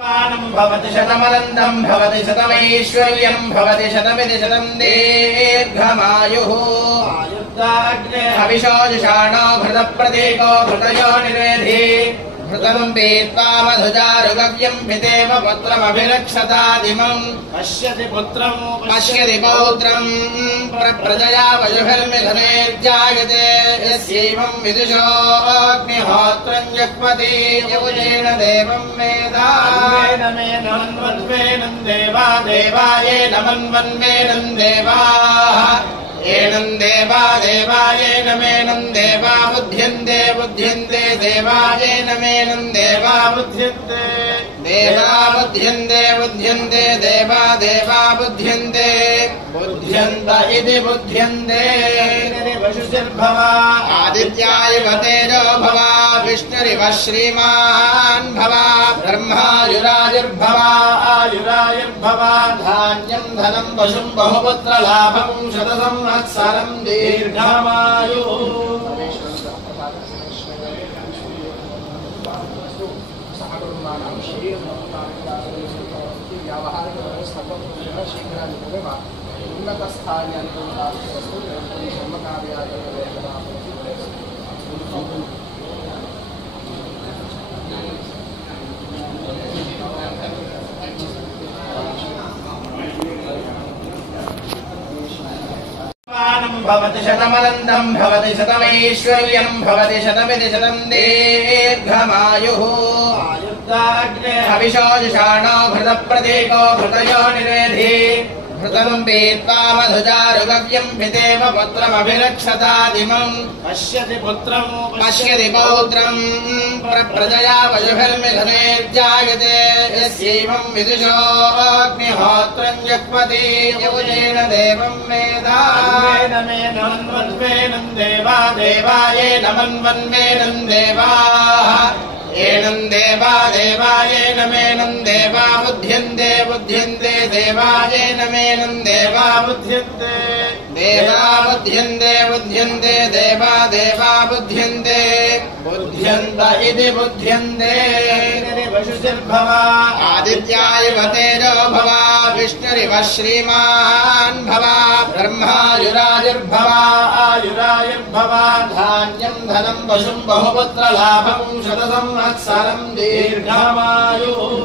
भवति शतमनन्दं भवति शतमैश्वर्यं भवति शतमिति शतं दीर्घमायुः हविषो जुषाणो घृतप्रतीको घृतयो निवेधि घृतं पीत्वा मधुजारुगव्यं पितेव पुत्रमभिरक्षतादिमम् पश्यति पौत्रं प्रजया वजुभिर्मिथुनैर्जायते यस्यैवं विदुषो अग्निहोत्रं जह्वति यौजेन देवं वेदा देवा देवायेन मन्वन्वेनं देवाः एनं देवा देवायेन मेनं देवा बुध्यन्ते बुध्यन्ते देवायेन मेनं देवा बुध्यन्ते देवा बुध्यन्ते बुध्यन्ते देवा देवा बुध्यन्ते बुध्यन्त इति बुध्यन्ते वशुशिर्भव आदित्याय तेजो भव विष्णुरिव श्रीमान् भव ब्रह्मायुरायुर्भव आयुरायुर्भव धान्यं धनं पशुं बहुपुत्रलाभं शतसंवत्सरं दीर्घमायुः भवति शतमनन्दं भवति शतमैश्वर्यं भवति शतमिति शतं दीर्घमायुः हविषो जुषाणो घृतप्रतीको घृतयो निवेधि घृतं पीत्वा मधुजारुगव्यं पितेव पुत्रमभिरक्षतादिमम् पश्यति पौत्रं प्रजया वजुभिर्मिथुनैर्जायते यस्यैवं विदुषो अग्निहोत्रं जह्वति यौजेन देवं वेदा देवा देवायेन मन्वन्वेनं देवाः एनं देवा देवायेन मेनं देवा बुध्यन्ते बुध्यन्ते देवायेन मेनं देवा बुध्यन्ते देवा बुध्यन्ते बुध्यन्ते देवा देवा बुध्यन्ते बुध्यन्त इति बुध्यन्ते वशुशिर्भव आदित्याय तेजो भव विष्णुरिव श्रीमान् भव ब्रह्मायुरायुर्भव आयुरायुर्भव धान्यं धनं पशुं बहुपुत्रलाभं शतसंवत्सरं दीर्घमायुः